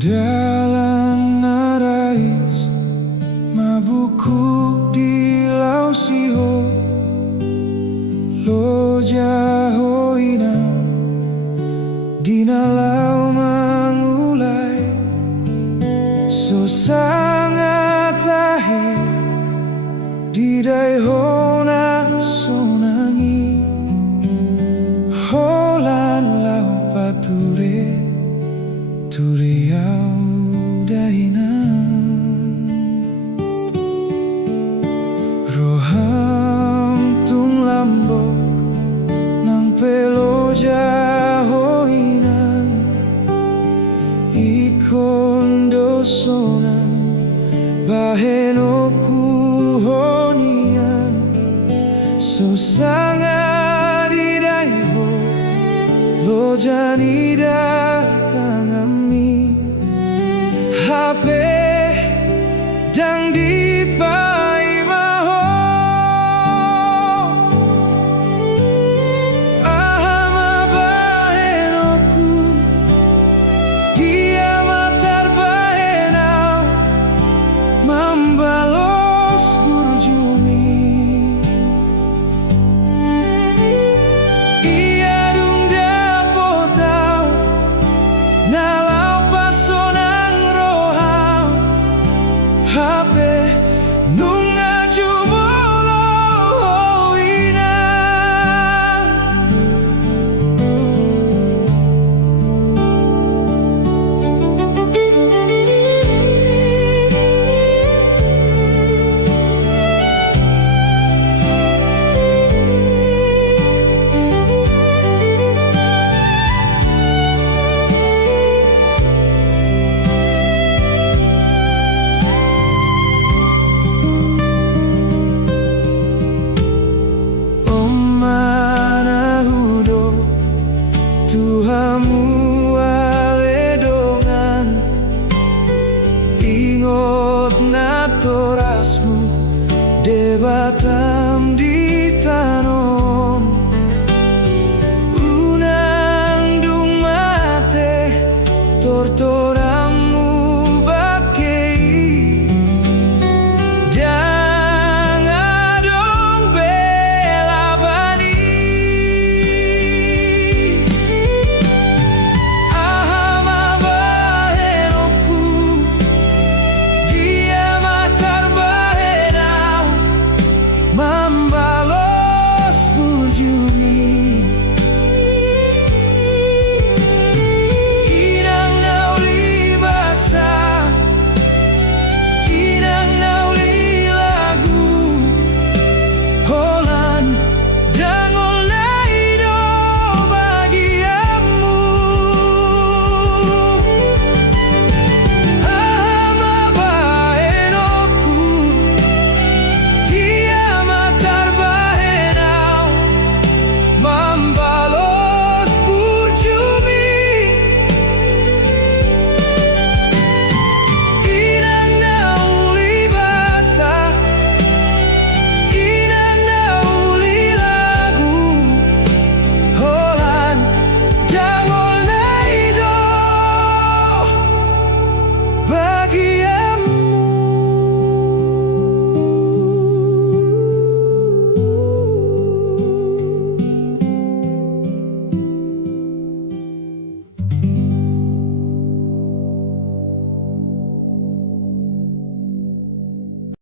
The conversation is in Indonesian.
Dalam narais mabuku di lau siho lo jahoina dina lau mangulai so sangat tahe di dai hona sonangi holan lau pature Turiau daina roham tung lambok nang pelo jahoinan ikon dosonan bahenoku honian so sangat didaiho lo janida tangami HP dang di pai maho ahama bahenoku dia matar bahenau mambalos burjumi ia dung dapotau nalau pasonang rohau HP nunga jumolo inang Tuhamu aledongan ingot na torasmu debata